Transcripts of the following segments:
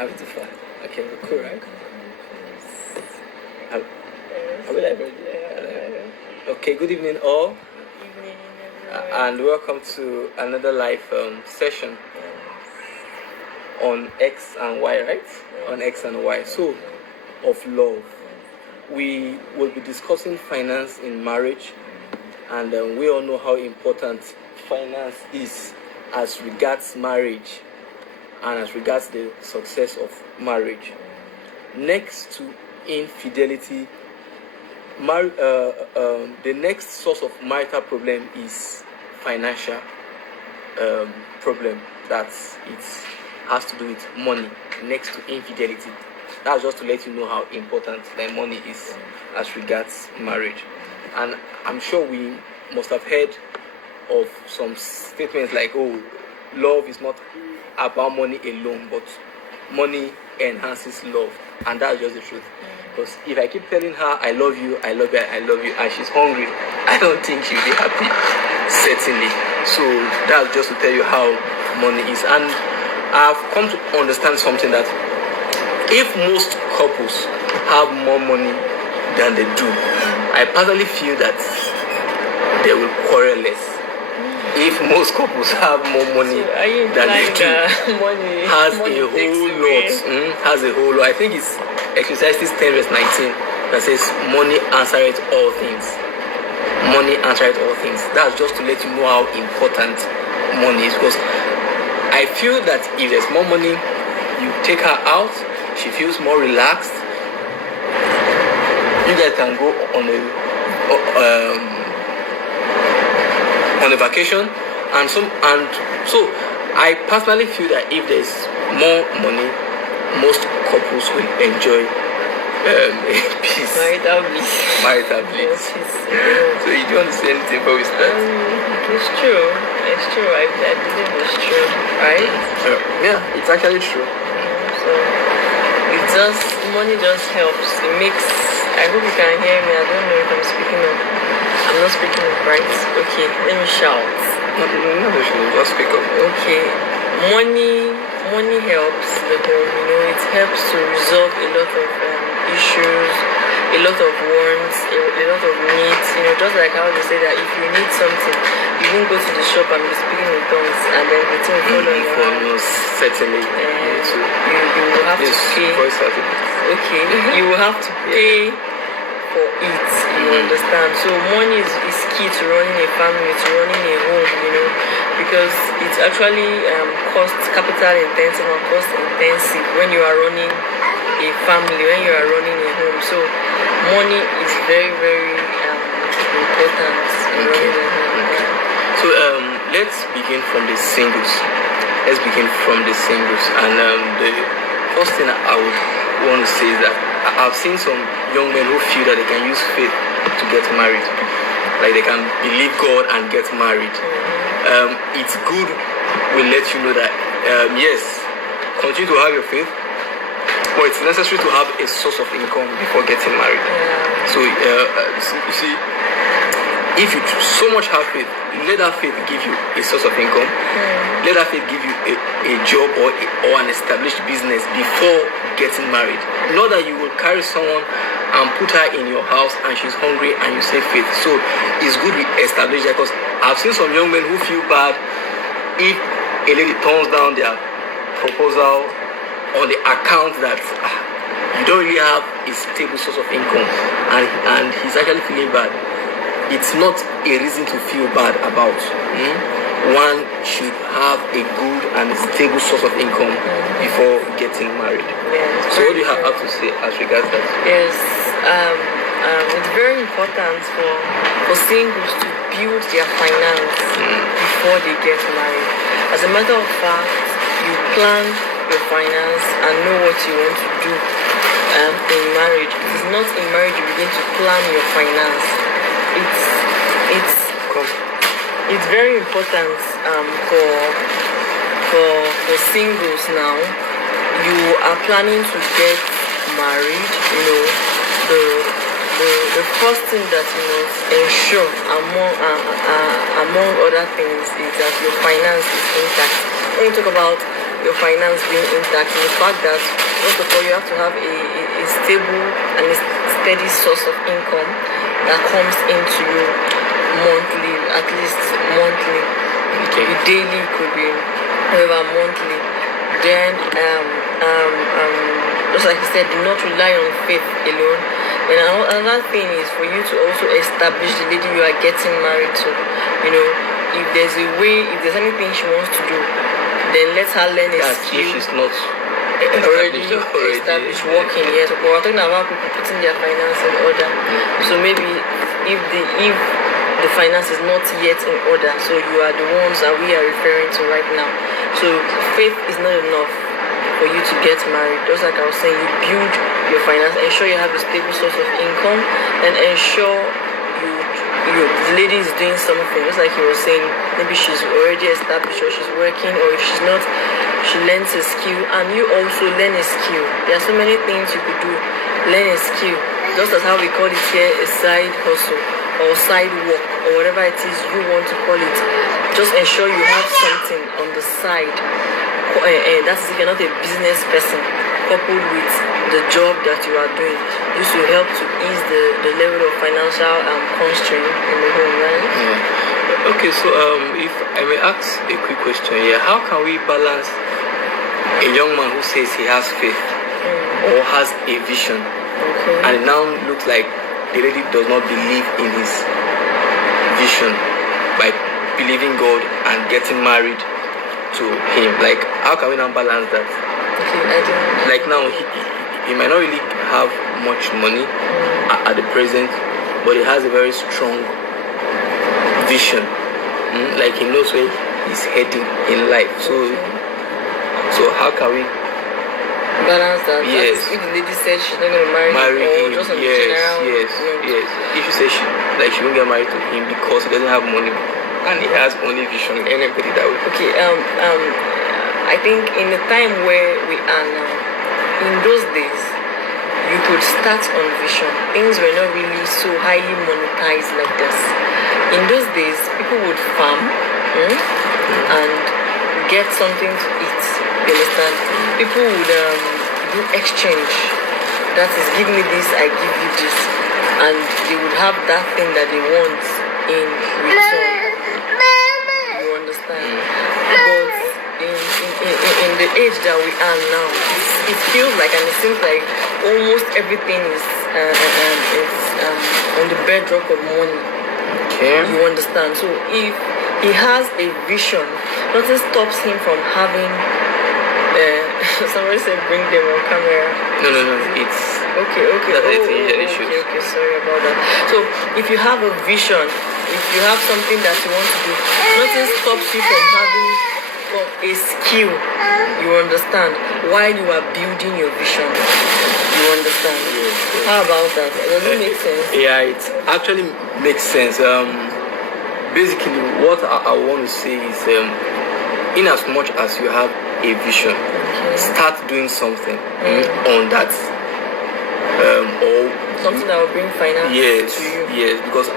Have it too far. Okay, we're cool, right? Are we live already? Yeah. Okay, good evening all. Good evening, And welcome to another live session on X and Y, right? On X and Y. So, of love. We will be discussing finance in marriage, and we all know how important finance is as regards marriage and as regards the success of marriage. Next to infidelity, the next source of marital problem is financial problem. That's it has to do with money. Next to infidelity, that's just to let you know how important the money is as regards marriage. And I'm sure we must have heard of some statements like, "Oh, love is not about money alone, but money enhances love," and that's just the truth. Because if I keep telling her I love you, I love you, I love you, and she's hungry, I don't think she'll be happy. Certainly. So that's just to tell you how money is. And I've come to understand something, that if most couples have more money than they do, I personally feel that they will quarrel less. If most couples have more money than they do, money has a whole lot. I think it's Ecclesiastes 10 verse 19 that says, "Money answereth all things." Money answereth all things. That's just to let you know how important money is. Because I feel that if there's more money, you take her out, she feels more relaxed. You guys can go on a vacation, and so I personally feel that if there's more money, most couples will enjoy peace. Marital bliss. So you don't want to say anything before we start? It's true. I believe it's true, right? Yeah, it's actually true. So money just helps. It makes. I hope you can hear me. I don't know if I'm speaking up. I'm not speaking up, right? Okay, let me shout. No, just speak up. Okay, money helps the home. It helps to resolve a lot of issues, a lot of wants, a lot of needs. Just like how they say that if you need something, you won't go to the shop and be speaking in tongues, and then the thing will follow you. Certainly. You will have to pay. Okay, you will have to pay for it. You understand? So money is key to running a family, to running a home. Because it's actually capital intensive and cost intensive when you are running a family, when you are running a home. So money is very, very important in running a home. So let's begin from the singles. And the first thing I would want to say is that I've seen some young men who feel that they can use faith to get married. Like they can believe God and get married. It's good. We'll let you know that yes, continue to have your faith, but it's necessary to have a source of income before getting married. So you see, if you so much have faith, let that faith give you a source of income. Let that faith give you a job or an established business before getting married. Not that you will carry someone and put her in your house and she's hungry and you say faith. So it's good we establish that, because I've seen some young men who feel bad if a lady turns down their proposal on the account that you don't really have a stable source of income, and he's actually feeling bad. It's not a reason to feel bad about. One should have a good and stable source of income before getting married. So what do you have to say as regards that? Yes, it's very important for singles to build their finance before they get married. As a matter of fact, you plan your finance and know what you want to do in marriage. It is not in marriage you begin to plan your finance. It's very important for singles now. You are planning to get married. The first thing that you must ensure among other things is that your finance is intact. When you talk about your finance being intact is the fact that first of all you have to have a stable and a steady source of income that comes into you monthly, at least monthly. Okay. Could be daily, could be however monthly. Then just like you said, do not rely on faith alone. And another thing is for you to also establish the lady you are getting married to. You know, if there's a way, if there's anything she wants to do, then let her learn a skill. If she's not already established working, yes. But we're talking about people putting their finance in order. So maybe if the finance is not yet in order, so you are the ones that we are referring to right now. So faith is not enough for you to get married. Just like I was saying, you build your finance, ensure you have a stable source of income, and ensure the lady is doing something. Just like he was saying, maybe she's already established or she's working, or if she's not, she learns a skill, and you also learn a skill. There are so many things you could do. Learn a skill, just as how we call it here, a side hustle or side work or whatever it is you want to call it. Just ensure you have something on the side. That's if you're not a business person, coupled with the job that you are doing. This will help to ease the level of financial constraint in the home, right? Yeah. Okay, so if I may ask a quick question here, how can we balance a young man who says he has faith or has a vision, and it now looks like the lady does not believe in his vision by believing God and getting married to him? Like, how can we now balance that? Okay, I don't. Like now, he might not really have much money at the present, but he has a very strong vision. Like he knows where he's heading in life. So how can we balance that? Yes. If the lady said she's not going to marry him, or him? just on Yes, general, yes. If you say she won't get married to him because he doesn't have money and he has only vision, anybody that would. Okay. I think in the time where we are now, in those days, you could start on vision. Things were not really so highly monetized like this. In those days, people would farm and get something to eat. You understand? People would do exchange. That is, give me this, I give you this, and they would have that thing that they want in return. You understand? But in the age that we are now, it feels like, and it seems like almost everything is on the bedrock of money. Okay. You understand? So if he has a vision, nothing stops him from having. Somebody said bring them on camera. No. It's okay. Okay. Sorry about that. So if you have a vision, if you have something that you want to do, nothing stops you from having a skill. You understand? While you are building your vision. You understand? Yes. How about that? Does it make sense? Yeah, it actually makes sense. Basically, what I want to say is, in as much as you have a vision, start doing something on that, or something that will bring finance to you. Yes, because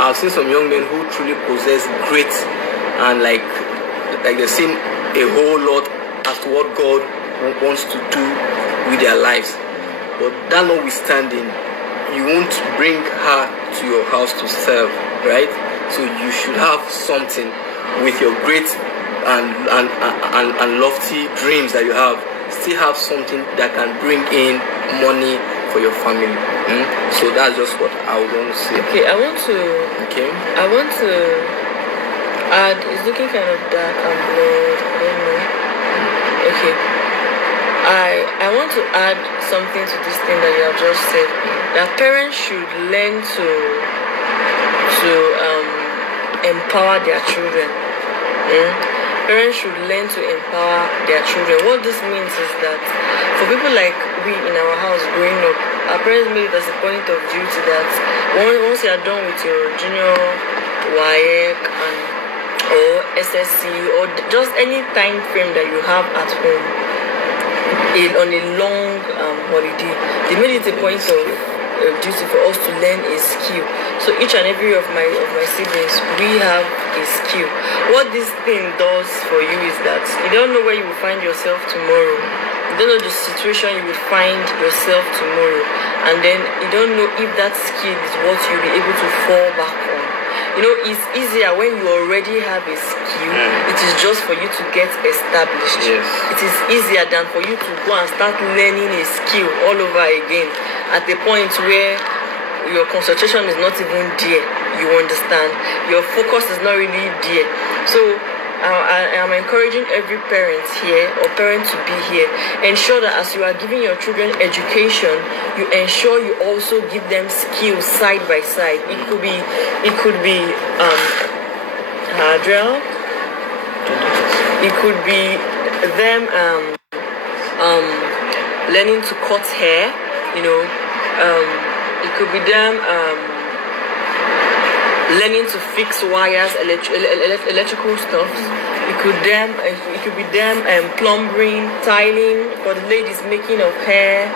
I've seen some young men who truly possess great and like they've seen a whole lot as to what God wants to do with their lives. But that notwithstanding, you won't bring her to your house to serve, right? So you should have something with your great and lofty dreams that you have. Still have something that can bring in money for your family. So that's just what I would want to say. Okay, I want to add. It's looking kind of dark and blurred. I don't know. Okay. I want to add something to this thing that you have just said. That parents should learn to empower their children. Parents should learn to empower their children. What this means is that for people like we in our house growing up, our parents made it as a point of duty that once you are done with your junior WAEC or SSC or just any time frame that you have at home on a long holiday, they made it a point of duty for us to learn a skill. So each and every of my siblings, we have a skill. What this thing does for you is that you don't know where you will find yourself tomorrow. You don't know the situation you will find yourself tomorrow, and then you don't know if that skill is what you'll be able to fall back on. You know, it's easier when you already have a skill. It is just for you to get established. Yes. It is easier than for you to go and start learning a skill all over again at the point where your concentration is not even there. You understand? Your focus is not really there. So I am encouraging every parent here or parent to be here. Ensure that as you are giving your children education, you ensure you also give them skills side by side. It could be drill. It could be them learning to cut hair. You know, it could be them learning to fix wires, electrical stuff. It could be them plumbing, tiling, for the ladies making of hair,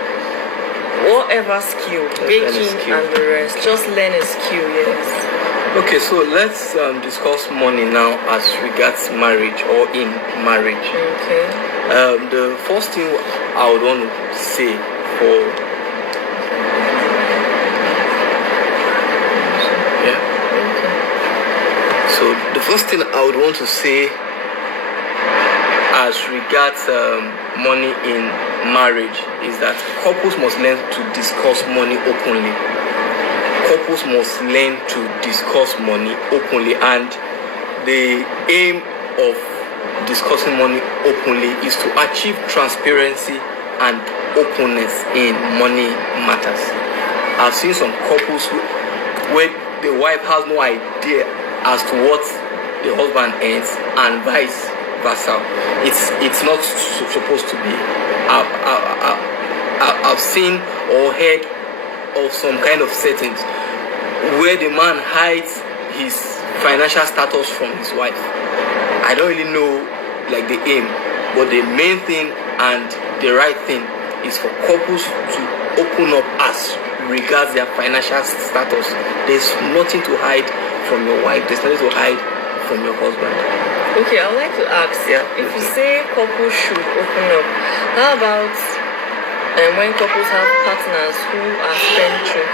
whatever skill, baking and the rest. Just learn a skill, yes. Okay, so let's discuss money now as regards marriage or in marriage. Okay. The first thing I would want to say for So the first thing I would want to say as regards money in marriage is that couples must learn to discuss money openly. Couples must learn to discuss money openly, and the aim of discussing money openly is to achieve transparency and openness in money matters. I've seen some couples where the wife has no idea as to what the husband earns and vice versa. It's not supposed to be. I've seen or heard of some kind of settings where the man hides his financial status from his wife. I don't really know like the aim, but the main thing and the right thing is for couples to open up as regards their financial status. There's nothing to hide from your wife. There's nothing to hide from your husband. Okay, I would like to ask, if you say couples should open up, how about when couples have partners who are spendthrift?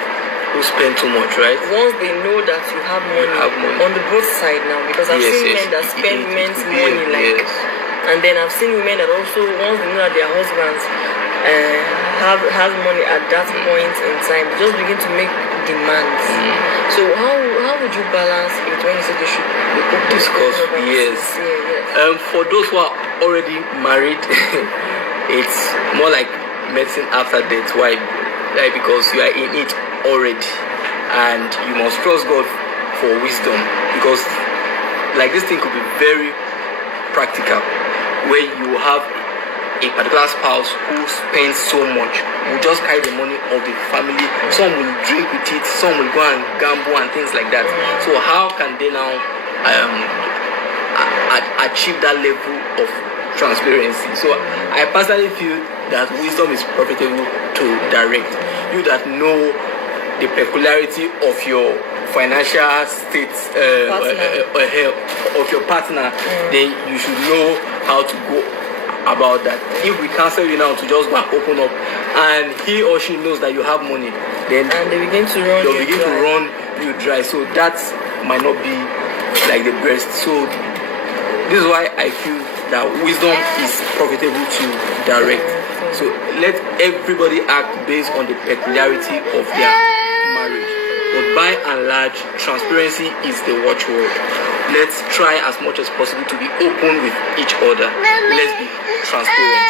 Who spend too much, right? Once they know that you have money, on the both side now, because I've seen men that spend men's money and then I've seen women that also, once they know that their husbands have money at that point in time, they just begin to make demands. So how would you balance it when you say they should discuss? Yes. For those who are already married, it's more like medicine after death. Why? Because you are in it already, and you must trust God for wisdom. Because like this thing could be very practical, where you have a particular spouse who spends so much, will just carry the money of the family. Some will drink with it, some will go and gamble and things like that. So how can they now achieve that level of transparency? So I personally feel that wisdom is profitable to direct. You that know the peculiarity of your financial state of your partner, then you should know how to go about that. If we counsel you now to just go and open up, and he or she knows that you have money, then they begin to run you dry. So that might not be like the best. So this is why I feel that wisdom is profitable to direct. So let everybody act based on the peculiarity of their marriage. But by and large, transparency is the watchword. Let's try as much as possible to be open with each other. Let's be transparent.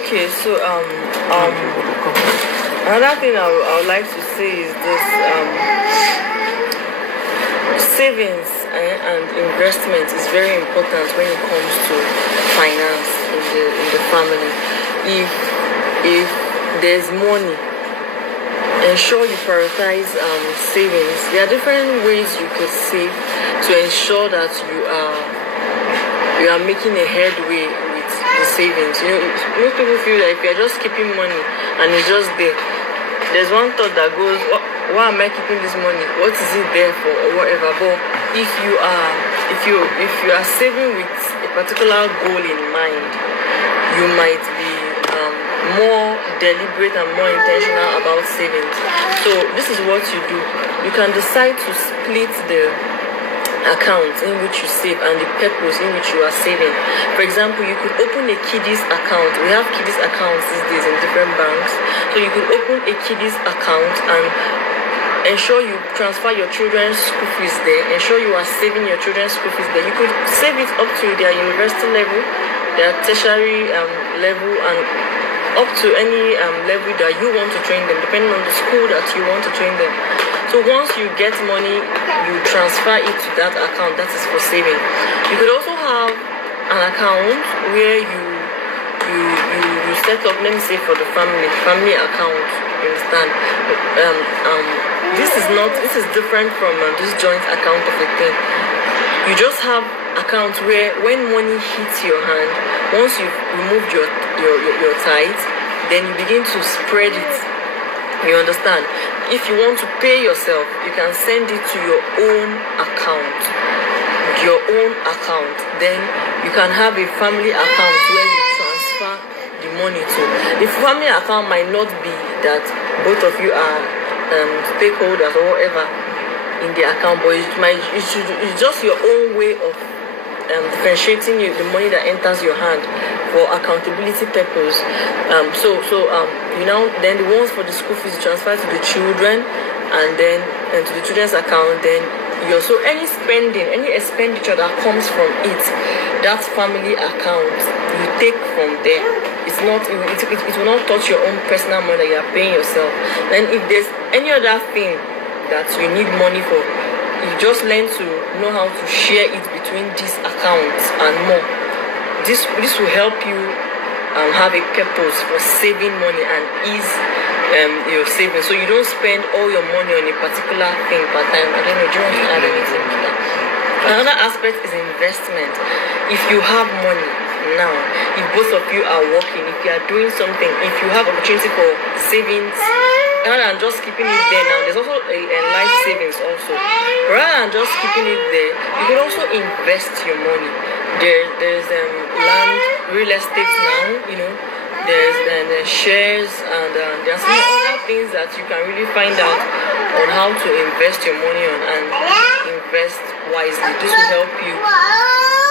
Okay, so another thing I would like to say is this: savings and investment is very important when it comes to finance in the family. If there's money, ensure you prioritize savings. There are different ways you could save to ensure that you are making a headway with the savings. Most people feel that if you're just keeping money and it's just there, there's one thought that goes, why am I keeping this money? What is it there for, or whatever? But if you are saving with a particular goal in mind, you might be more deliberate and more intentional about savings. So this is what you do. You can decide to split the accounts in which you save and the purpose in which you are saving. For example, you could open a kiddies account. We have kiddies accounts these days in different banks. So you could open a kiddies account and ensure you transfer your children's school fees there. Ensure you are saving your children's school fees there. You could save it up to their university level, their tertiary level, and up to any level that you want to train them, depending on the school that you want to train them. So once you get money, you transfer it to that account. That is for saving. You could also have an account where you set up, let me say, for the family account. You understand? This is different from this joint account of a thing. You just have accounts where when money hits your hand, once you've removed your tithe, then you begin to spread it. You understand? If you want to pay yourself, you can send it to your own account. Then you can have a family account where you transfer the money to. The family account might not be that both of you are stakeholders or whatever in the account, but it's just your own way of differentiating the money that enters your hand for accountability purpose. Then the ones for the school fees transfer to the children, and then to the children's account. Then so any expenditure that comes from it, that family account, you take from there. It will not touch your own personal money that you are paying yourself. Then if there's any other thing that you need money for, you just learn to know how to share it between these accounts and more. This will help you have a purpose for saving money and ease your savings, so you don't spend all your money on a particular thing per time. I don't know, do you want to add anything to that? Another aspect is investment. If you have money now, if both of you are working, if you are doing something, if you have opportunity for savings, rather than just keeping it there now, there's also a life savings also. Rather than just keeping it there, you can also invest your money. There's land, real estate now, there's shares, and there's some other things that you can really find out on how to invest your money on and invest wisely. This will help you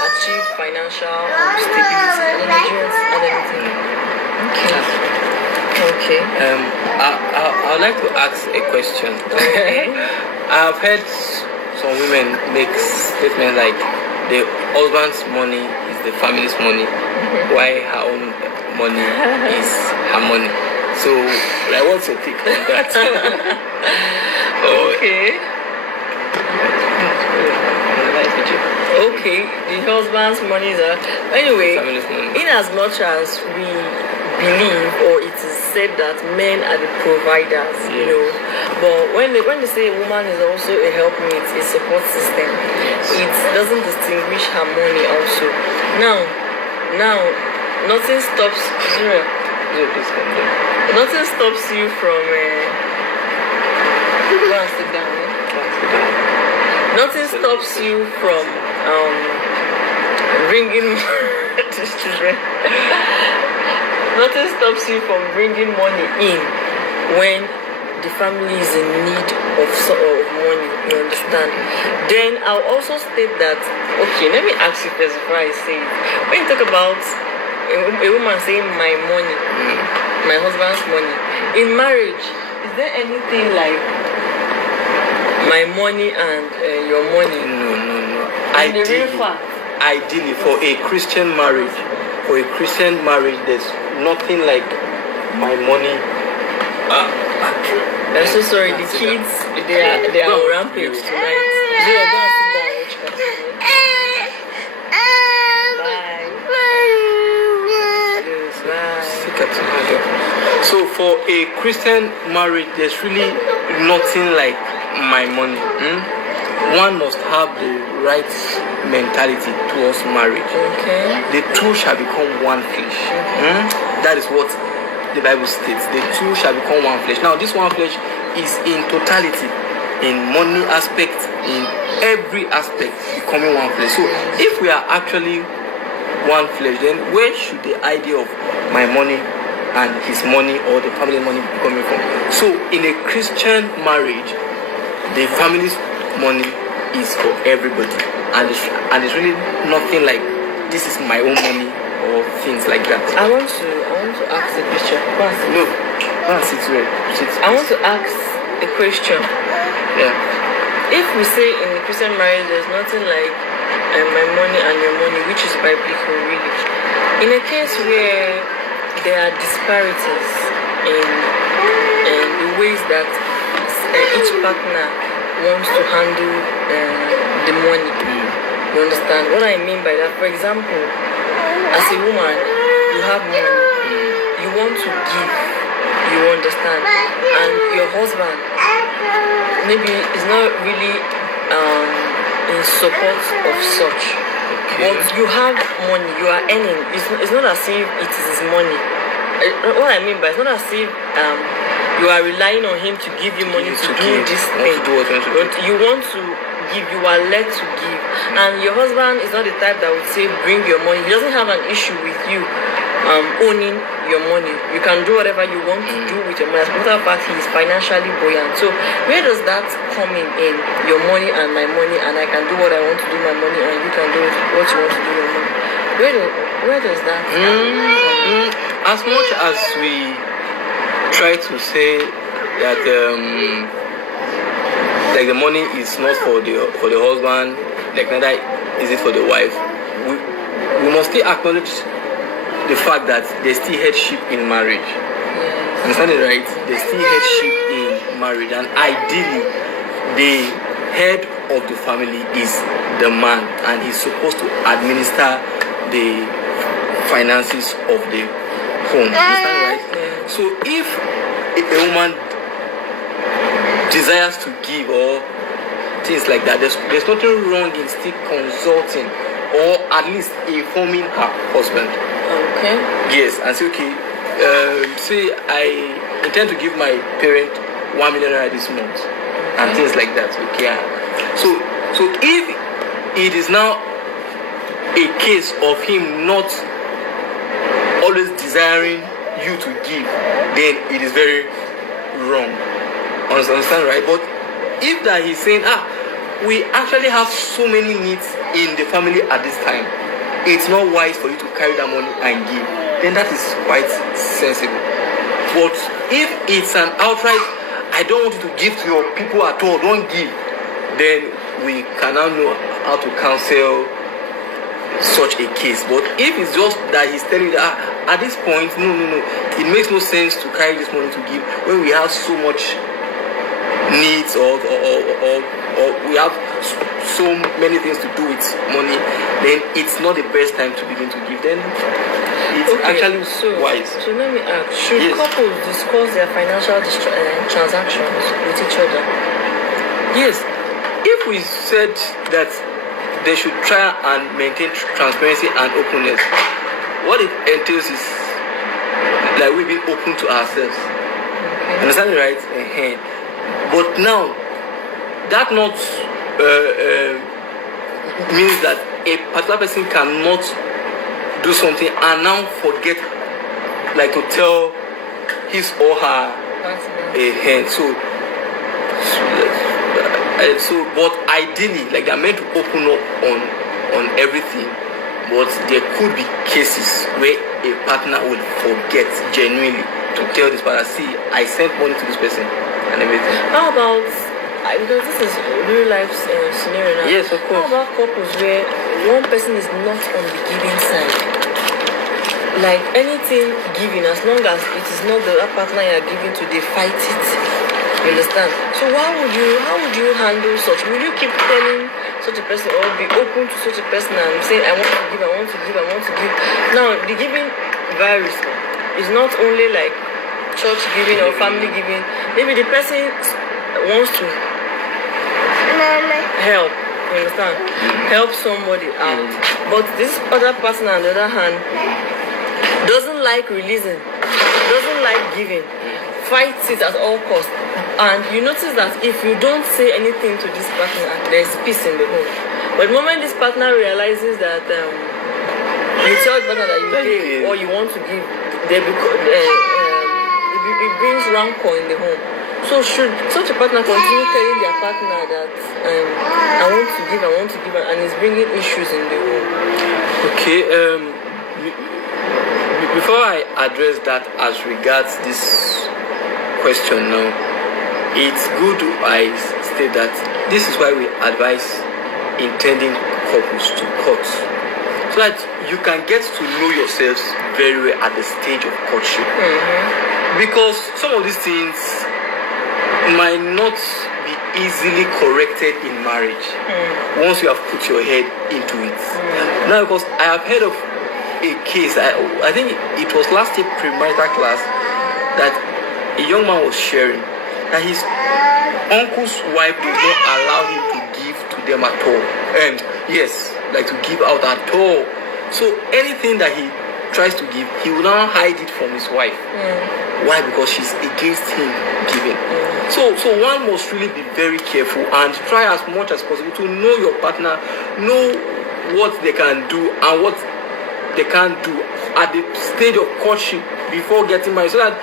achieve financial stability. Okay. I would like to ask a question. Okay. I've heard some women make statements like the husband's money is the family's money, while her own money is her money. So, what's your take on that? Okay. Okay, the husband's money is anyway. In as much as we believe, or it is said that men are the providers, but when they say a woman is also a helpmate, a support system, it doesn't distinguish her money also. Now, nothing stops nothing stops you from go and sit down. Nothing stops you from bringing these children. Nothing stops you from bringing money in when the family is in need of money. You understand? Then I'll also state that. Okay, let me ask you first before I say it. When you talk about a woman saying my money, my husband's money in marriage, is there anything like my money and your money? No. Ideally, for a Christian marriage, there's nothing like my money. I'm so sorry. The kids, they are on rampage tonight. So you're going to sit down and watch cartoon. Bye. So for a Christian marriage, there's really nothing like my money. one must have the right mentality towards marriage. Okay. The two shall become one flesh. That is what the Bible states. The two shall become one flesh. Now, this one flesh is in totality, in money aspect, in every aspect, becoming one flesh. So, if we are actually one flesh, then where should the idea of my money and his money or the family money be coming from? So, in a Christian marriage, the family's money is for everybody, and it's really nothing like this is my own money or things like that. I want to ask a question. No, sit where. I want to ask a question. Yeah. If we say in the Christian marriage there's nothing like my money and your money, which is biblical really, in a case where there are disparities in the ways that each partner wants to handle the money. You understand what I mean by that? For example, as a woman, you have money, you want to give, you understand, and your husband maybe is not really in support of such. But you have money, you are earning. It's not as if it is his money. What I mean by it's not as if you are relying on him to give you money to do this thing. But you want to give, you are led to give. And your husband is not the type that would say, bring your money. He doesn't have an issue with you owning your money. You can do whatever you want to do with your money. As a matter of fact, he is financially buoyant. So where does that come in your money and my money, and I can do what I want to do with my money and you can do what you want to do with your money? Where does that come? As much as we try to say that like the money is not for the husband, like neither is it for the wife, we must still acknowledge the fact that there's still headship in marriage. Understand it, right? There's still headship in marriage, and ideally the head of the family is the man, and he's supposed to administer the finances of the home. Understand, right? So if a woman desires to give or things like that, there's nothing wrong in still consulting or at least informing her husband. Okay. Yes, and say, okay, say I intend to give my parent 1 million naira this month, and things like that. Okay. So if it is now a case of him not always desiring you to give, then it is very wrong. Understand, right? But if that he's saying, we actually have so many needs in the family at this time, it's not wise for you to carry that money and give, then that is quite sensible. But if it's an outright, I don't want you to give to your people at all, don't give, then we can now know how to counsel such a case. But if it's just that he's telling you that at this point, no, it makes no sense to carry this money to give when we have so much needs or we have so many things to do with money, then it's not the best time to begin to give. Then it's actually wise. So let me ask, should couples discuss their financial transactions with each other? Yes. If we said that they should try and maintain transparency and openness, what it entails is like we've been open to ourselves. Understand it, right? But now that not means that a particular person cannot do something and now forget, like, to tell his or her but ideally, like, they're meant to open up on everything. But there could be cases where a partner will forget genuinely to tell this partner, see, I sent money to this person and everything. How about, because this is real life scenario now. Yes, of course. How about couples where one person is not on the giving side? Like anything given, as long as it is not the other partner you are giving to, they fight it. You understand? So how would you handle such? Will you keep telling such a person or be open to such a person and say, I want to give, I want to give, I want to give? Now, the giving varies. It's not only like church giving or family giving. Maybe the person wants to help. You understand? Help somebody out. But this other person, on the other hand, doesn't like releasing, doesn't like giving, fights it at all costs. And you notice that if you don't say anything to this partner, there's peace in the home. But the moment this partner realizes that you tell the partner that you gave or you want to give, it brings rancor in the home. So should such a partner continue telling their partner that I want to give, and it's bringing issues in the home? Okay, before I address that as regards this question now, it's good I state that this is why we advise intending couples to court, so that you can get to know yourselves very well at the stage of courtship. Because some of these things might not be easily corrected in marriage once you have put your head into it. Now, because I have heard of a case, I think it was last year premarital class, that a young man was sharing that his uncle's wife does not allow him to give to them at all. And yes, like to give out at all. So anything that he tries to give, he will now hide it from his wife. Why? Because she's against him giving. So one must really be very careful and try as much as possible to know your partner, know what they can do and what they can't do at the stage of courtship before getting married, so that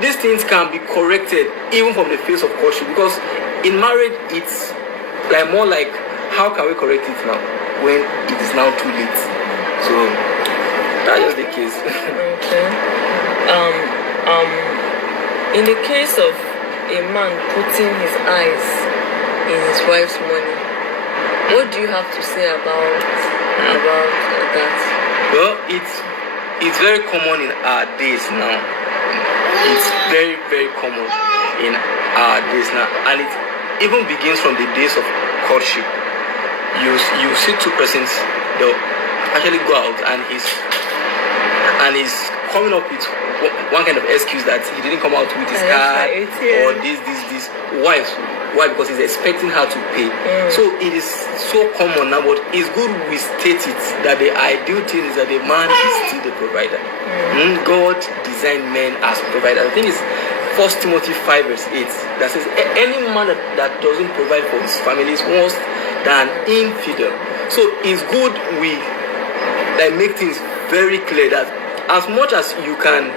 these things can be corrected even from the phase of courtship. Because in marriage, it's like more like, how can we correct it now when it is now too late? So that is the case. Okay. In the case of a man putting his eyes in his wife's money, what do you have to say about that? Well, it's very common in our days now. It's very, very common in our days now, and it even begins from the days of courtship. You see two persons, they'll actually go out, and he's coming up with one kind of excuse that he didn't come out with his car or this. Why? Because he's expecting her to pay. So it is so common now, but it's good we state it that the ideal thing is that the man is still the provider. God designed men as providers. I think it's 1 Timothy 5 verse 8 that says any man that doesn't provide for his family is worse than infidel. So it's good we make things very clear that as much as you can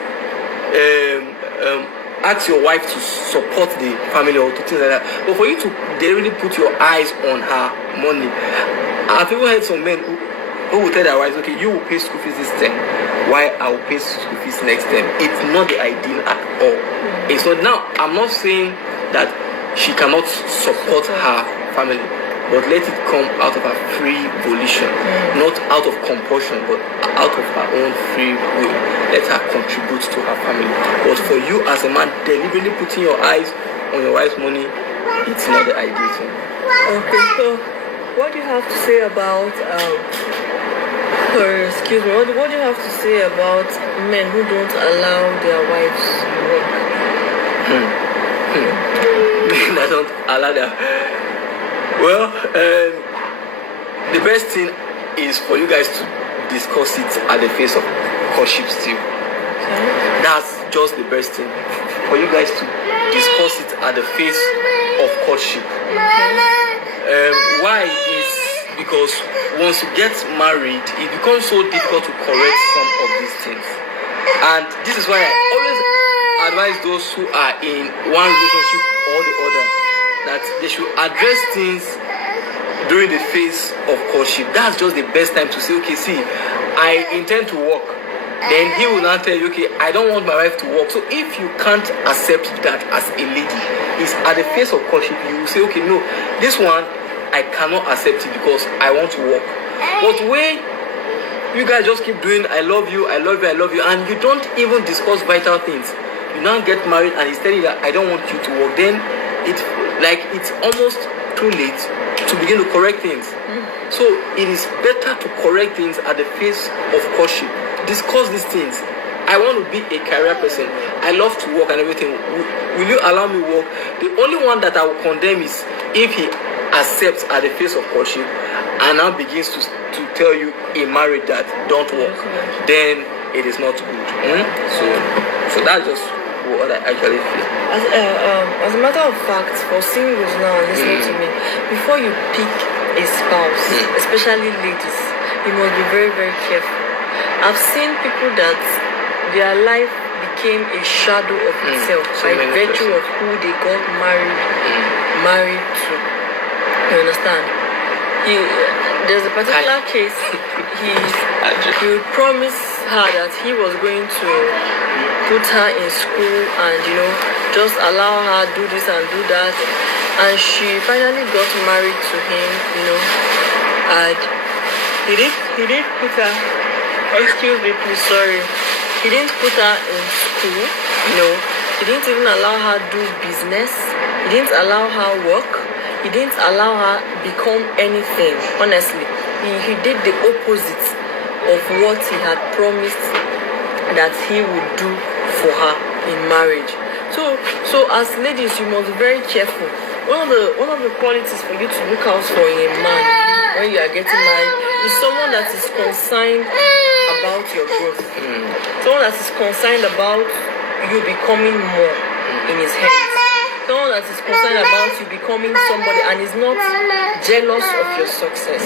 ask your wife to support the family or to things like that, but for you to really put your eyes on her money. I've even heard some men who will tell their wives, okay, you will pay school fees this term, while I will pay school fees next term. It's not the ideal at all. It's not. Now, I'm not saying that she cannot support her family, but let it come out of her free volition, not out of compulsion, but out of her own free will. Let her contribute to her family. But for you as a man, deliberately putting your eyes on your wife's money, it's not the ideal thing. Okay, so what do you have to say about what do you have to say about men who don't allow their wives work? Men that don't allow their... Well, the best thing is for you guys to discuss it at the phase of courtship still. That's just the best thing. For you guys to discuss it at the phase of courtship. Why is because once you get married, it becomes so difficult to correct some of these things. And this is why I always advise those who are in one relationship or the other that they should address things during the phase of courtship. That's just the best time to say, okay, see, I intend to work. Then he will not tell you, okay, I don't want my wife to work. So if you can't accept that as a lady, it's at the phase of courtship, you will say, okay, no, this one, I cannot accept it because I want to work. But when you guys just keep doing, I love you, I love you, I love you, and you don't even discuss vital things, you now get married and he's telling you that I don't want you to work, then it's almost too late to begin to correct things. So it is better to correct things at the phase of courtship. Discuss these things. I want to be a career person. I love to work and everything. Will you allow me work? The only one that I will condemn is if he accepts at the face of courtship and now begins to tell you in marriage that don't work, then it is not good. So that's just what I actually feel. As a matter of fact, for singles now, listen to me, before you pick a spouse, especially ladies, you must be very, very careful. I've seen people that their life became a shadow of itself by virtue of who they got married to. You understand? There's a particular case. He promised her that he was going to put her in school and just allow her do this and do that, and she finally got married to him. And he didn't put her. Excuse me, please. Sorry. He didn't put her in school. He didn't even allow her do business. He didn't allow her work. He didn't allow her become anything. Honestly, he did the opposite of what he had promised that he would do for her in marriage. So as ladies, you must be very careful. One of the qualities for you to look out for in a man when you are getting married is someone that is concerned about your growth. Someone that is concerned about you becoming more in his hands. Someone that is concerned about you becoming somebody and is not jealous of your success.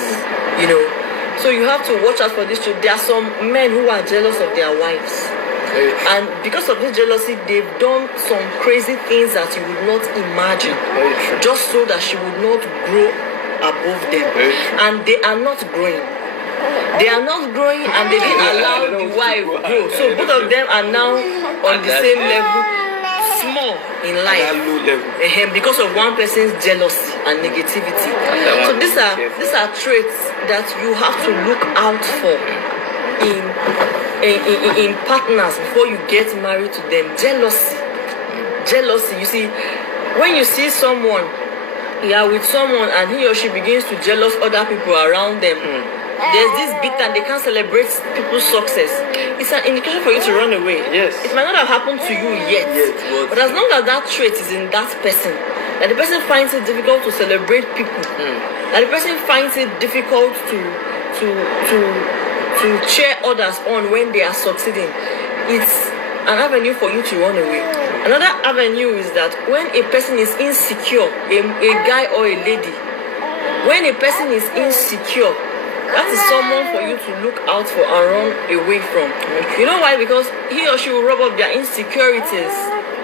So you have to watch out for this too. There are some men who are jealous of their wives. And because of this jealousy, they've done some crazy things that you would not imagine, just so that she would not grow above them. And they are not growing. They are not growing, and they didn't allow the wife grow. So both of them are now on the same level, small in life, because of one person's jealousy and negativity. So these are traits that you have to look out for in partners before you get married to them. Jealousy. You see, when you see someone with someone and he or she begins to jealous other people around them, there's this bit and they can't celebrate people's success. It's an indication for you to run away. Yes. It might not have happened to you yet, but as long as that trait is in that person, that the person finds it difficult to celebrate people, that the person finds it difficult to cheer others on when they are succeeding, it's an avenue for you to run away. Another avenue is that when a person is insecure, a guy or a lady, when a person is insecure, that is someone for you to look out for and run away from. You know why? Because he or she will rub up their insecurities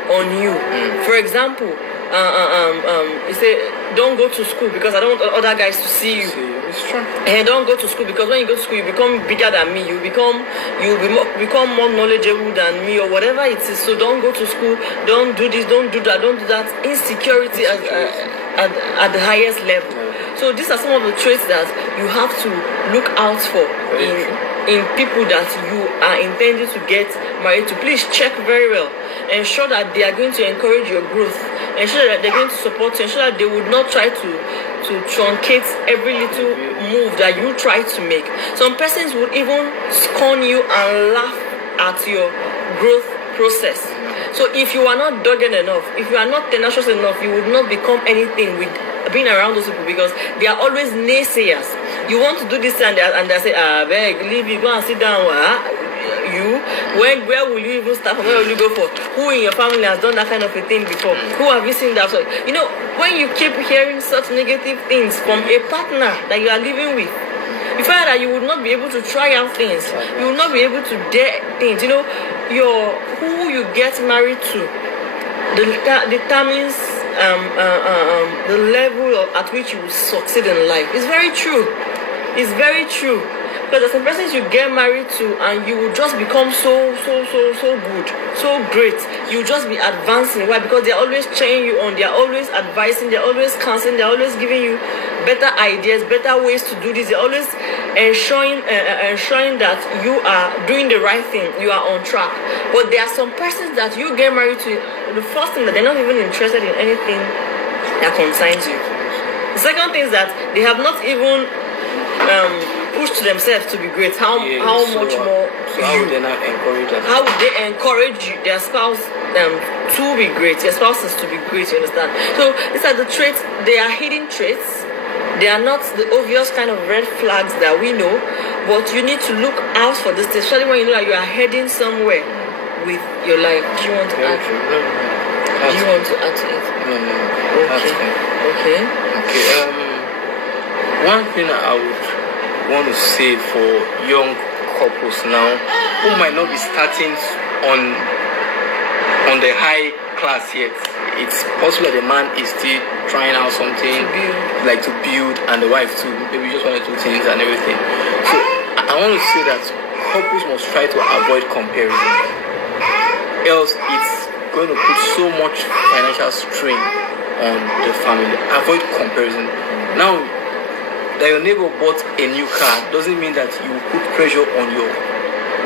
on you. For example, you say, don't go to school because I don't want other guys to see you. And don't go to school because when you go to school, you become bigger than me. You become more knowledgeable than me, or whatever it is. So don't go to school. Don't do this. Don't do that. Don't do that. Insecurity at the highest level. So these are some of the traits that you have to look out for in people that you are intending to get married to. Please check very well. Ensure that they are going to encourage your growth. Ensure that they're going to support you. Ensure that they would not try to truncate every little move that you try to make. Some persons would even scorn you and laugh at your growth process. So if you are not dogged enough, if you are not tenacious enough, you would not become anything with being around those people, because they are always naysayers. You want to do this and they say, beg, leave you, go and sit down. Where will you even start from? Where will you go for? Who in your family has done that kind of a thing before? Who have you seen that? So, when you keep hearing such negative things from a partner that you are living with, you find that you will not be able to try out things. You will not be able to dare things. Who you get married to determines the level at which you will succeed in life. It's very true. But there's some persons you get married to and you will just become so good, so great. You just be advancing. Why? Because they're always cheering you on. They're always advising. They're always counseling. They're always giving you better ideas, better ways to do this. They're always ensuring that you are doing the right thing. You are on track. But there are some persons that you get married to. The first thing, that they're not even interested in anything that concerns you. The second thing is that they have not even pushed themselves to be great. How much more? So how would they not encourage them? How would they encourage their spouse to be great? Their spouses to be great. You understand? So these are the traits. They are hidden traits, They are not the obvious kind of red flags that we know, but you need to look out for this, especially when you know that you are heading somewhere with your life. Do you want to add? Do you want to add to it? No. Okay. One thing I would want to say for young couples now who might not be starting on the high class yet. It's possible that the man is still trying out something to build, and the wife too. Maybe just one or two things and everything. So I want to say that couples must try to avoid comparison. Else it's going to put so much financial strain on the family. Avoid comparison. Now that your neighbor bought a new car doesn't mean that you put pressure on your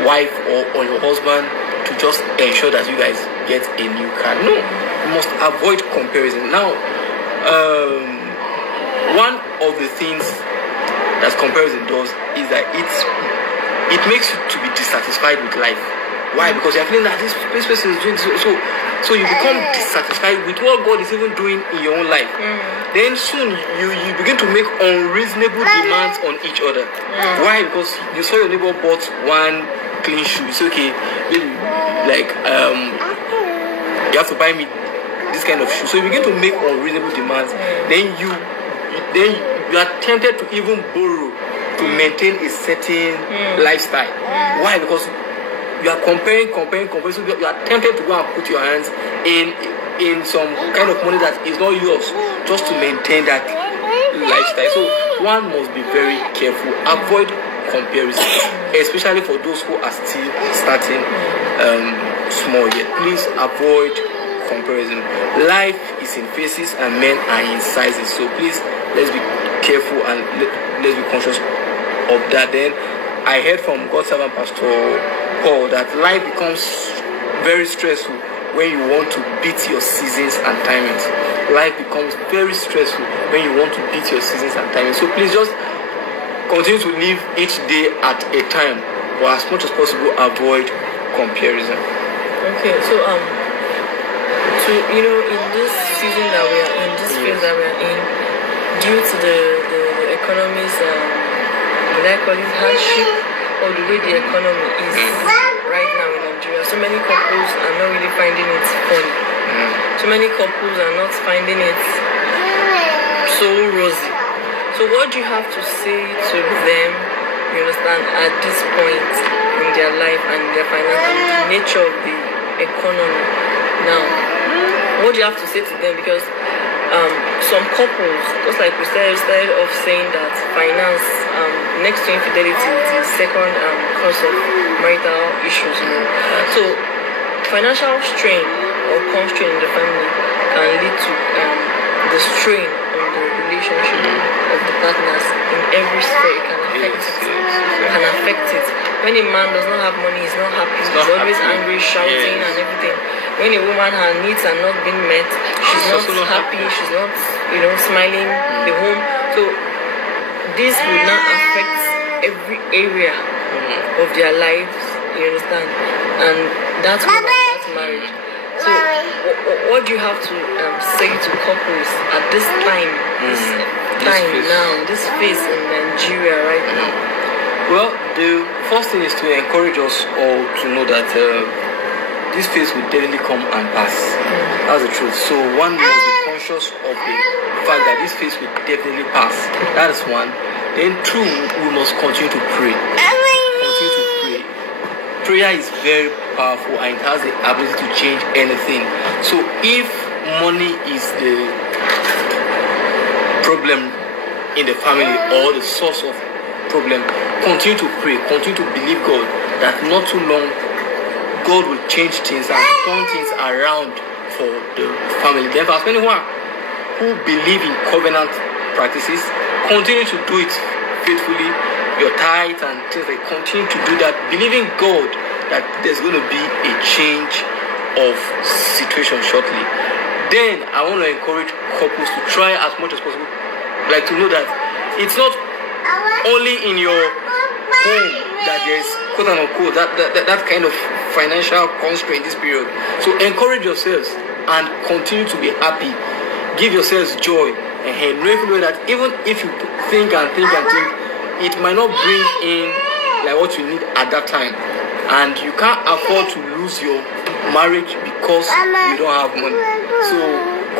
wife or on your husband to just ensure that you guys get a new car. No, you must avoid comparison. Now, one of the things that comparison does is that it makes you to be dissatisfied with life. Why? Because you're feeling that this person is doing so you become dissatisfied with what God is even doing in your own life. Then soon you begin to make unreasonable demands on each other. Why? Because you saw your neighbor bought one clean shoe. It's okay, baby, you have to buy me this kind of shoe. So you begin to make unreasonable demands. Then you are tempted to even borrow to maintain a certain lifestyle. Why? Because you are comparing. So you are tempted to go and put your hands in some kind of money that is not yours just to maintain that lifestyle. So one must be very careful. Avoid comparison, especially for those who are still starting small yet. Please avoid comparison. Life is in phases and men are in sizes. So please, let's be careful and let's be conscious of that. Then I heard from God's servant Pastor Paul that life becomes very stressful when you want to beat your seasons and timings. Life becomes very stressful when you want to beat your seasons and timings. So please just continue to live each day at a time, but as much as possible avoid comparison. Okay, so in this season that we are in, this phase that we are in, due to the economy's hardship, or the way the economy is right now in Nigeria, so many couples are not really finding it fun. So many couples are not finding it so rosy. So what do you have to say to them, you understand, at this point in their life and their finance and the nature of the economy now? What do you have to say to them? Because some couples, just like we started off saying that finance, next to infidelity, is the second cause of marital issues. So financial strain or constraint in the family can lead to the strain on the relationship of the partners in every sphere. It can affect it. When a man does not have money, he's not happy. He's always angry, shouting and everything. When a woman, her needs are not being met, she's not happy. She's not, smiling the home. So this would not affect every area of their lives. You understand? And that's marriage. So what do you have to say to couples at this time, this phase in Nigeria right now? Well, the first thing is to encourage us all to know that this phase will definitely come and pass. That's the truth. So one must be conscious of the fact that this phase will definitely pass. That is one. Then two, we must continue to pray. Continue to pray. Prayer is very powerful and it has the ability to change anything. So if money is the problem in the family or the source of problem, continue to pray, continue to believe God that not too long God will change things and turn things around for the family. Then for as many who believe in covenant practices, continue to do it faithfully. Your tithe and things like, continue to do that, believing God that there's going to be a change of situation shortly. Then I want to encourage couples to try as much as possible, to know that it's not only in your home that there's quote unquote that kind of financial constraint this period. So encourage yourselves and continue to be happy. Give yourselves joy. knowing fully that even if you think and think and think, it might not bring in like what you need at that time, and you can't afford to lose your marriage because you don't have money. So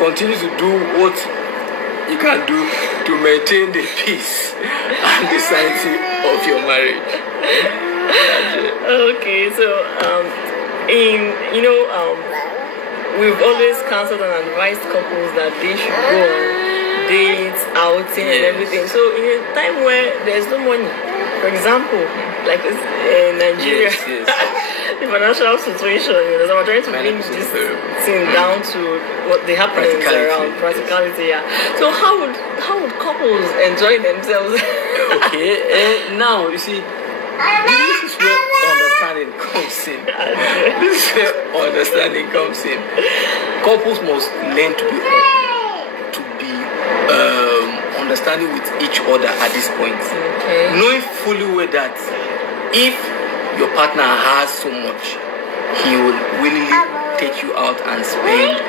continue to do what you can do to maintain the peace and the sanity of your marriage. Okay, so we've always counseled and advised couples that they should go on dates, outing, and everything. So in a time where there's no money, for example, like in Nigeria, the financial situation, so we're trying to bring this thing down to what the happenings around practicality. Yeah. So how would couples enjoy themselves? Okay, now you see, this is where understanding comes in. This is where understanding comes in. Couples must learn to be understanding with each other at this point. Okay. Knowing fully well that if your partner has so much, he will willingly take you out and spend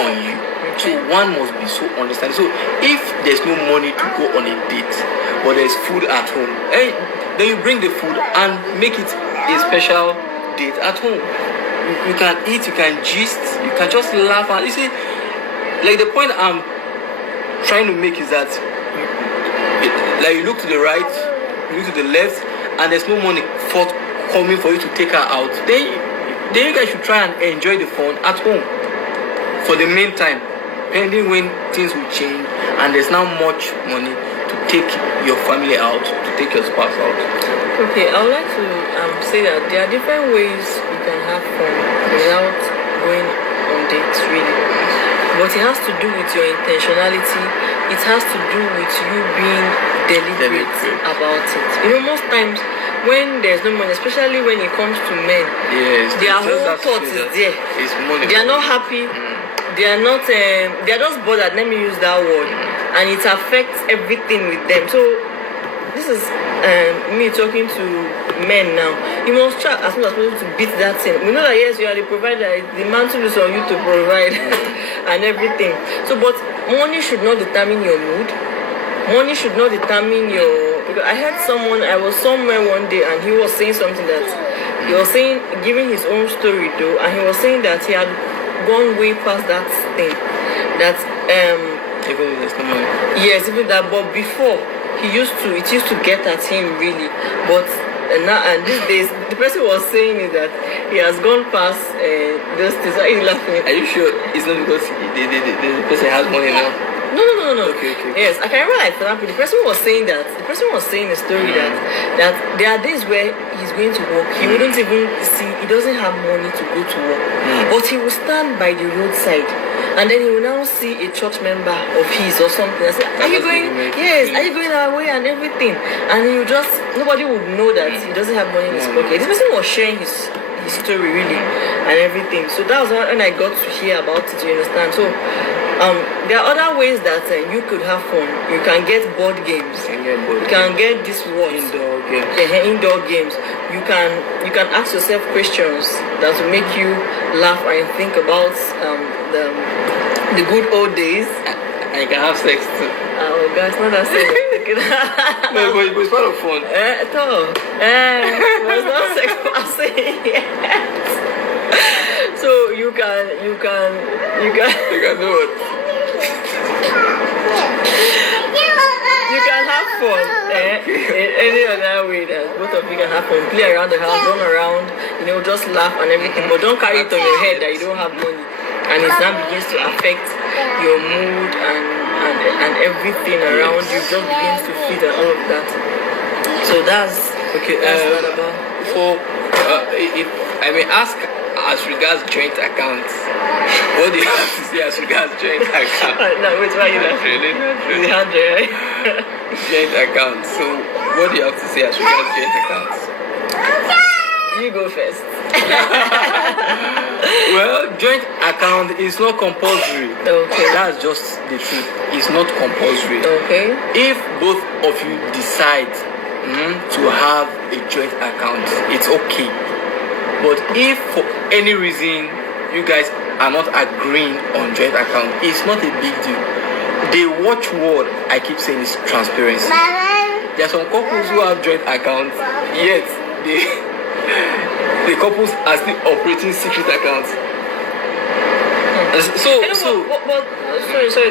on you. So one must be so understanding. So if there's no money to go on a date, but there's food at home, then you bring the food and make it a special date at home. You can eat, you can gist, you can just laugh. And you see, like the point I'm trying to make is that you look to the right, you look to the left, and there's no money coming for you to take her out. Then you guys should try and enjoy the fun at home for the meantime, pending when things will change and there's now much money to take your family out, to take your spouse out. Okay, I would like to say that there are different ways you can have fun without going on dates, really. But it has to do with your intentionality. It has to do with you being deliberate about it. Most times when there's no money, especially when it comes to men, their whole thought is there. It's money. They are not happy. They are not. They are just bothered. Let me use that word, and it affects everything with them. So this is me talking to men now. You must try as much as possible to beat that thing. We know that yes, you are the provider. The mantle is on you to provide and everything. So, but money should not determine your mood. Money should not determine your. Because I heard I was somewhere one day, and he was saying something that he was saying, giving his own story though, and he was saying that he had gone way past that thing. That even there's no money. Yes, even that. But before it used to get at him really, but now and these days the person was saying is that he has gone past those things. Why are you laughing? Are you sure it's not because the person has money now? No. Okay. Yes, I can remember, like, for example, the person was saying a story that there are days where he's going to work, he wouldn't even see, he doesn't have money to go to work, but he will stand by the roadside, and then he will now see a church member of his or something and say, are you going? Yes, are you going our way and everything? And he will just, nobody would know that he doesn't have money in his pocket. This person was sharing his story really and everything. So that was when I got to hear about it, you understand? So there are other ways that you could have fun. You can get board games. You can get this what? Indoor games. You can ask yourself questions that will make you laugh and think about the good old days. And you can have sex too. Oh, guys, not that sex. No, but it's part of fun. It's not sex per se. So you can do what? You can have fun in any other way that both of you can have fun. Play around the house, run around, just laugh and everything. But don't carry it on your head that you don't have money, and it now begins to affect your mood and everything around you. Just begins to feed and all of that. So that's okay. That's what about. If I may ask, as regards joint accounts, what do you have to say as regards joint accounts? No, which one you like? Really? Joint accounts. So, what do you have to say as regards joint accounts? You go first. Well, joint account is not compulsory. Okay. That's just the truth. It's not compulsory. Okay. If both of you decide to have a joint account, it's okay. But if for any reason you guys are not agreeing on joint account, it's not a big deal. the watchword I keep saying is transparency. There are some couples who have joint accounts, yet the couples are still operating secret accounts. Sorry,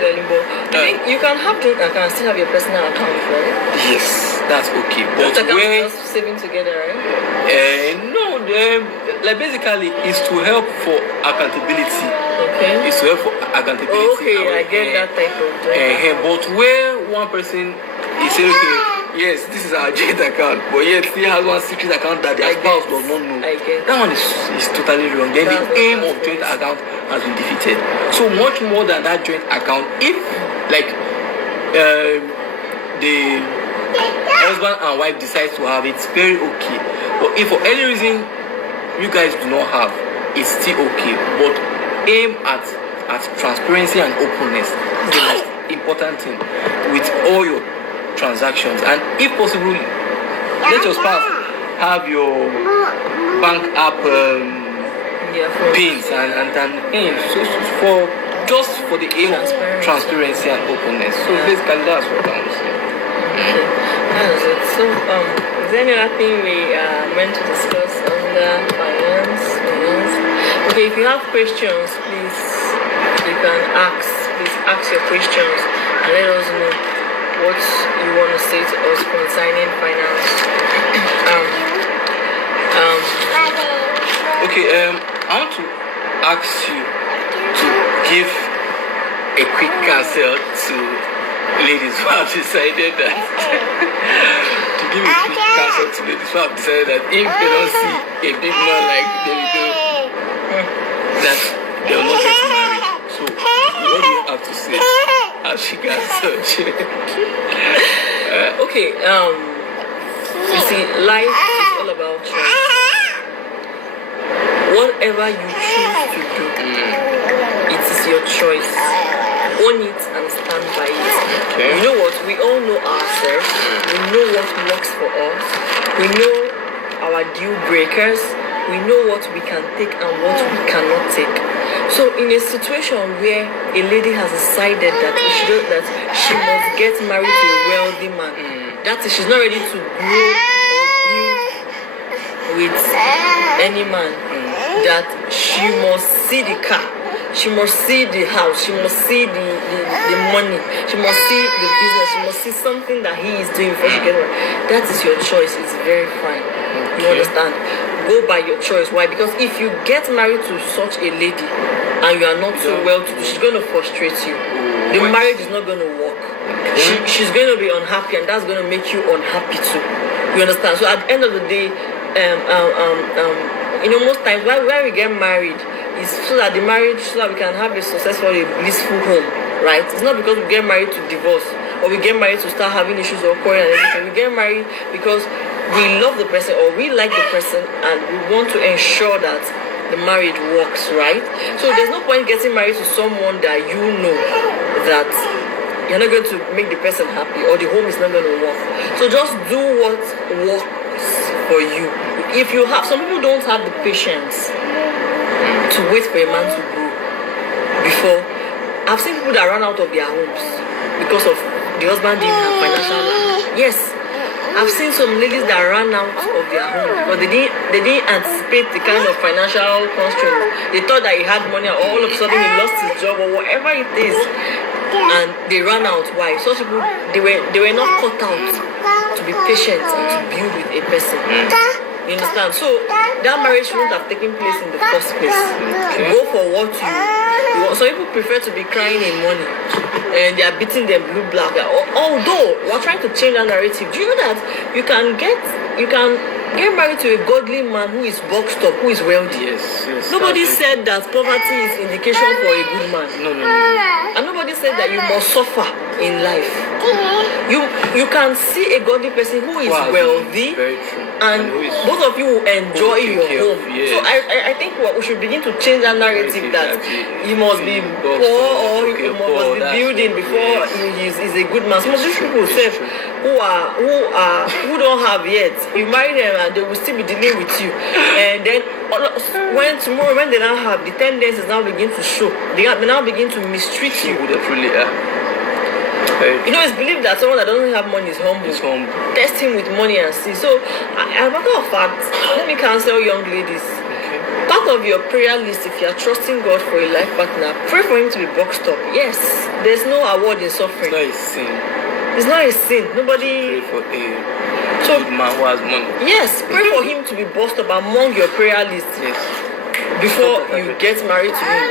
darling, but I think you can have joint account and still have your personal account, right? Yes, that's okay. But where just saving together, right? No, like basically, it's to help for accountability. Okay. It's to help for accountability. Okay, I get that type of joint. But where one person is saying, okay, yes, this is our joint account, but yet still has one secret account that their spouse does not know. That one is totally wrong. Then the aim of joint account has been defeated. So much more than that joint account, if like the husband and wife decide to have it, it's very okay. But if for any reason you guys do not have, it's still okay. But aim at transparency and openness. This is the most important thing with all your transactions. And if possible, let your spouse have your bank app pins and so for the aim of transparency and openness. So basically that's what I'm saying. Okay, that's it. So is there any other thing we are meant to discuss under finance? Okay, if you have questions, please you can ask your questions and let us know what you want to say to us concerning finance. I want to ask you to give a quick counsel to ladies who have decided that to give a quick counsel to ladies who have decided that if they don't see a big man like Davido, that they will not get married. So what do you have to say as she gets such? Okay, you see, life is all about choice. Whatever you choose to do, it is your choice. Own it and stand by it. Okay. You know what? We all know ourselves. We know what works for us. We know our deal breakers. We know what we can take and what we cannot take. So in a situation where a lady has decided that she must get married to a wealthy man, that is, she's not ready to grow or build with any man, that she must see the car, she must see the house, she must see the money, she must see the business, she must see something that he is doing before she gets married. That is your choice. It's very fine. You understand? Go by your choice. Why? Because if you get married to such a lady and you are not so well to do, she's going to frustrate you. The marriage is not going to work. She's going to be unhappy, and that's going to make you unhappy too. You understand? So at the end of the day, most times why we get married is so that we can have a successful, a blissful home, right? It's not because we get married to divorce or we get married to start having issues or quarrel and everything. We get married because we love the person or we like the person and we want to ensure that the marriage works, right? So there's no point getting married to someone that you know that you're not going to make the person happy or the home is not going to work. So just do what works for you. If you have, some people don't have the patience to wait for a man to grow before. I've seen people that run out of their homes because of the husband didn't have financial. Yes, I've seen some ladies that ran out of their home because they didn't anticipate the kind of financial constraints. They thought that he had money, and all of a sudden he lost his job or whatever it is, and they ran out. Why? Such people, they were not cut out to be patient and to build with a person. You understand? So that marriage shouldn't have taken place in the first place. Go for what you want. Some people prefer to be crying in money and they are beating them blue black. Although we're trying to change that narrative. Do you know that you can get married to a godly man who is boxed up, who is wealthy? Yes. Nobody said that poverty is indication for a good man. No. And nobody said that you must suffer in life. You can see a godly person who is wealthy, and both of you will enjoy your home. Yes. So I think we should begin to change that narrative that he must be poor or he must be building before he is a good man. Some of these people say who don't have yet, you marry them and they will still be dealing with you, and then when they now have, the tendencies now begin to show. They now begin to mistreat you. You know, it's believed that someone that doesn't have money is humble. It's humble. Test him with money and see. So, as a matter of fact, let me counsel young ladies. Okay. Part of your prayer list, if you are trusting God for a life partner, pray for him to be boxed up. Yes, there's no award in suffering. It's not a sin. It's not a sin. Nobody. Pray for a good man who has money. Yes, pray for him to be boxed up among your prayer list. Yes. Before you get married to him.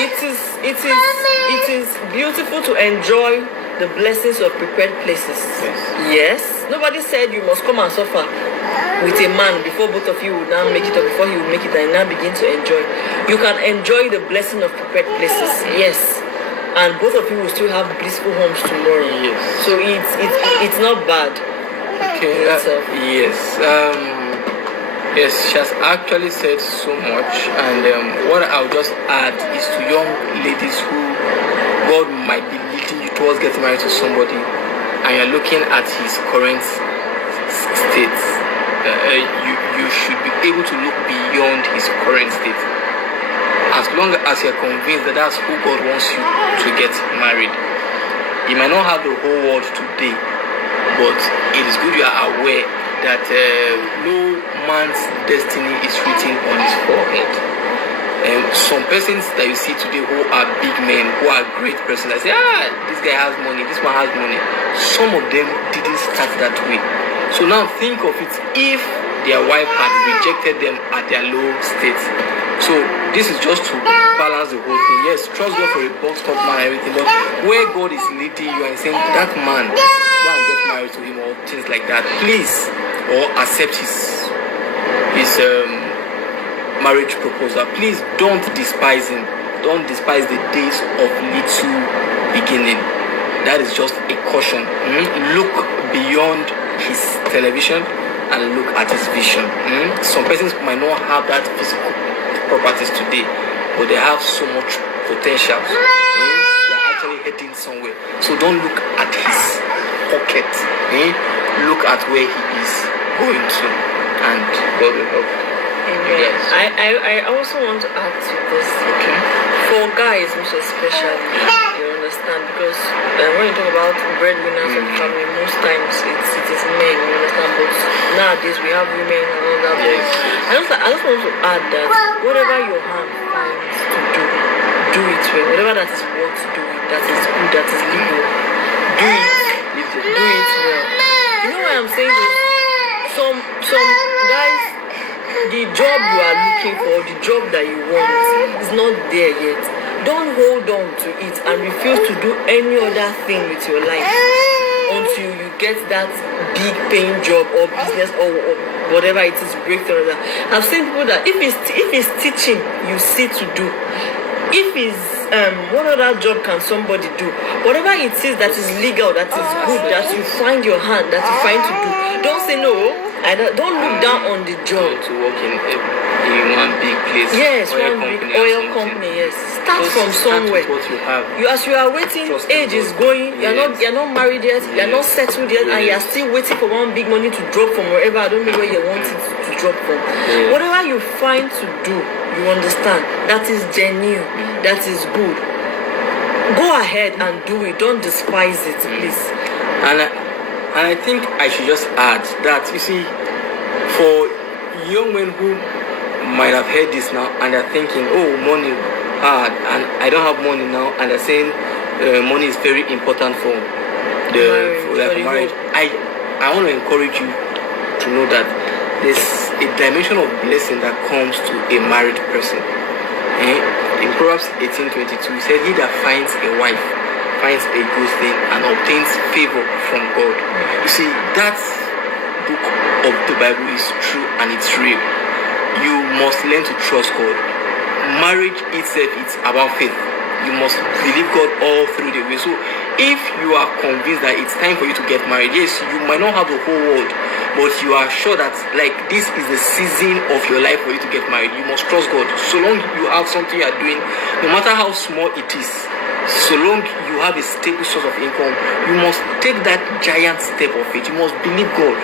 It is beautiful to enjoy the blessings of prepared places. Yes. Nobody said you must come and suffer with a man before both of you will now make it, or before he will make it and now begin to enjoy. You can enjoy the blessing of prepared places. Yes. And both of you will still have blissful homes tomorrow. Yes. So it's not bad. Okay. Yes. Yes, she has actually said so much, and what I'll just add is to young ladies who God might be leading you towards getting married to somebody, and you're looking at his current state. You should be able to look beyond his current state. As long as you're convinced that that's who God wants you to get married, you might not have the whole world today, but it is good you are aware that no man's destiny is written on his forehead. Some persons that you see today who are big men, who are great persons, I say, this guy has money, this man has money. Some of them didn't start that way. So now think of it, if their wife had rejected them at their low state. So this is just to balance the whole thing. Yes, trust God for a boxed up man and everything, but where God is leading you and saying that man, go and get married to him or things like that, please, or accept his marriage proposal. Please don't despise him. Don't despise the days of little beginning. That is just a caution. Look beyond his television and look at his vision. Some persons might not have that physical properties today, but they have so much potential. They're actually heading somewhere. So don't look at his pocket. Look at where he is going to, and God will help. Yes. I also want to add to this. Okay. For guys, most especially, you understand, because when you talk about breadwinners of the family, most times it is men, you understand, but nowadays we have women and all that. Yes. I just want to add that whatever your hand finds to do it well. Whatever that is worth doing, that is good, that is legal, do it well. You know why I'm saying this? Some guys, the job you are looking for, the job that you want, is not there yet. Don't hold on to it and refuse to do any other thing with your life until you get that big paying job or business or whatever it is, breakthrough. I've seen people that if it's teaching, you see to do. If it's what other job can somebody do? Whatever it is that is legal, that is good, that you find your hand, that you find to do. Don't say no. Don't look down on the job. To work in one big place. Yes, one big oil company. Yes, start from somewhere. What you have. As you are waiting, age is going. You're not married yet. You're not settled yet, and you're still waiting for one big money to drop from wherever. I don't know where you want it to drop from. Whatever you find to do, you understand, that is genuine, that is good. Go ahead and do it. Don't despise it, please. And I think I should just add that, you see, for young men who might have heard this now and they're thinking, oh, money hard, and I don't have money now, and they're saying money is very important for the marriage. I want to encourage you to know that there's a dimension of blessing that comes to a married person. In Proverbs 18:22, he said, he that finds a wife finds a good thing and obtains favor from God. You see, that book of the Bible is true and it's real. You must learn to trust God. Marriage itself, it's about faith. You must believe God all through the way. So if you are convinced that it's time for you to get married, yes, you might not have the whole world, but you are sure that like this is the season of your life for you to get married, you must trust God. So long you have something you are doing, no matter how small it is, so long you have a stable source of income, you must take that giant step of it. You must believe God.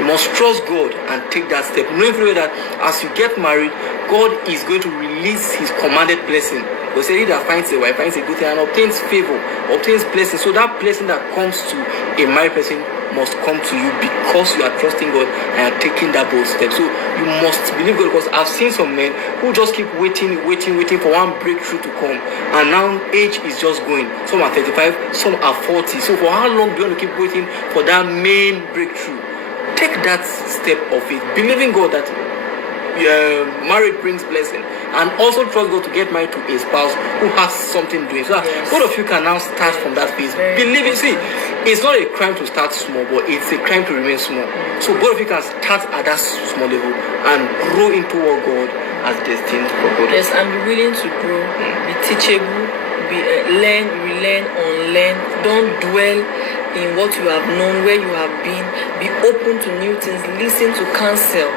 You must trust God and take that step, knowing that as you get married, God is going to release his commanded blessing They say he that finds a wife finds a good thing and obtains favor, obtains blessing. So that blessing that comes to a married person must come to you because you are trusting God and are taking that bold step. So you must believe God, because I've seen some men who just keep waiting for one breakthrough to come, and now age is just going. Some are 35, some are 40. So for how long do you want to keep waiting for that main breakthrough? Take that step of it, believing God that marriage brings blessing, and also trust God to get married to a spouse who has something doing. So both of you can now start from that phase. Believe it. See, it's not a crime to start small, but it's a crime to remain small. So both of you can start at that small level and grow into what God has destined for both. Yes, and be willing to grow, be teachable, be learn, relearn, unlearn. Don't dwell in what you have known, where you have been. Be open to new things. Listen to counsel.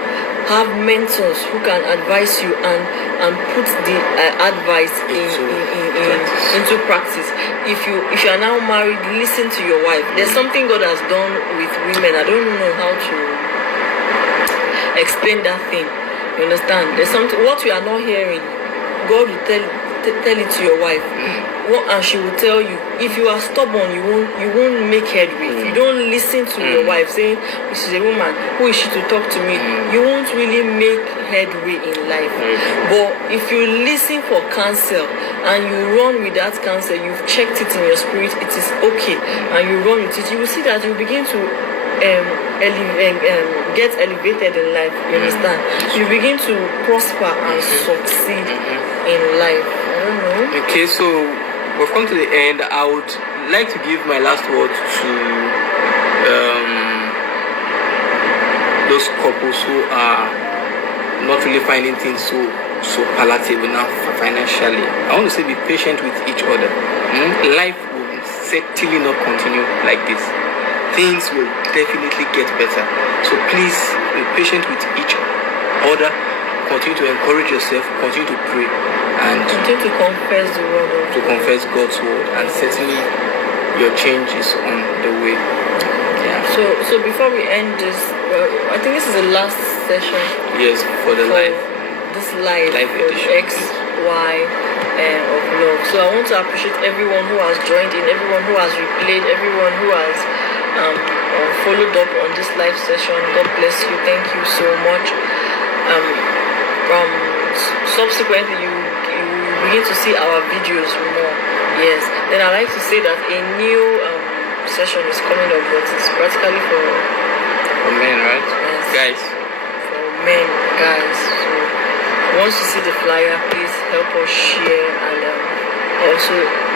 Have mentors who can advise you and put the advice into practice. If you are now married, listen to your wife. There's something God has done with women. I don't know how to explain that thing. You understand? There's something what you are not hearing. God will tell it to your wife, and she will tell you. If you are stubborn, you won't make headway. If you don't listen to your wife saying, "This is a woman, who is she to talk to me?" You won't really make headway in life. But if you listen for counsel and you run with that counsel, you've checked it in your spirit, it is okay, and you run with it, you will see that you begin to get elevated in life. You understand? You begin to prosper and succeed in life. I don't know. Okay, so we've come to the end. I would like to give my last word to those couples who are not really finding things so palatable now financially. I want to say, be patient with each other. Life will certainly not continue like this. Things will definitely get better. So please be patient with each other. Continue to encourage yourself. Continue to pray and continue to confess the word of to confess God's word. And certainly your change is on the way. Yeah. So before we end this, I think this is the last session. Yes, for live. This live edition. XY of love. So I want to appreciate everyone who has joined in, everyone who has replayed, everyone who has followed up on this live session. God bless you. Thank you so much. Subsequently, you begin to see our videos more. Yes. Then I like to say that a new session is coming up, but it's practically for men, right? Yes. Guys. For men, guys. So once you see the flyer, please help us share and also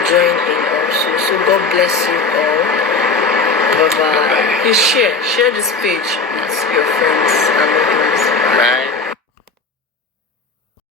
join in also. So God bless you all. Bye-bye. Please share this page with your friends and loved ones. Bye.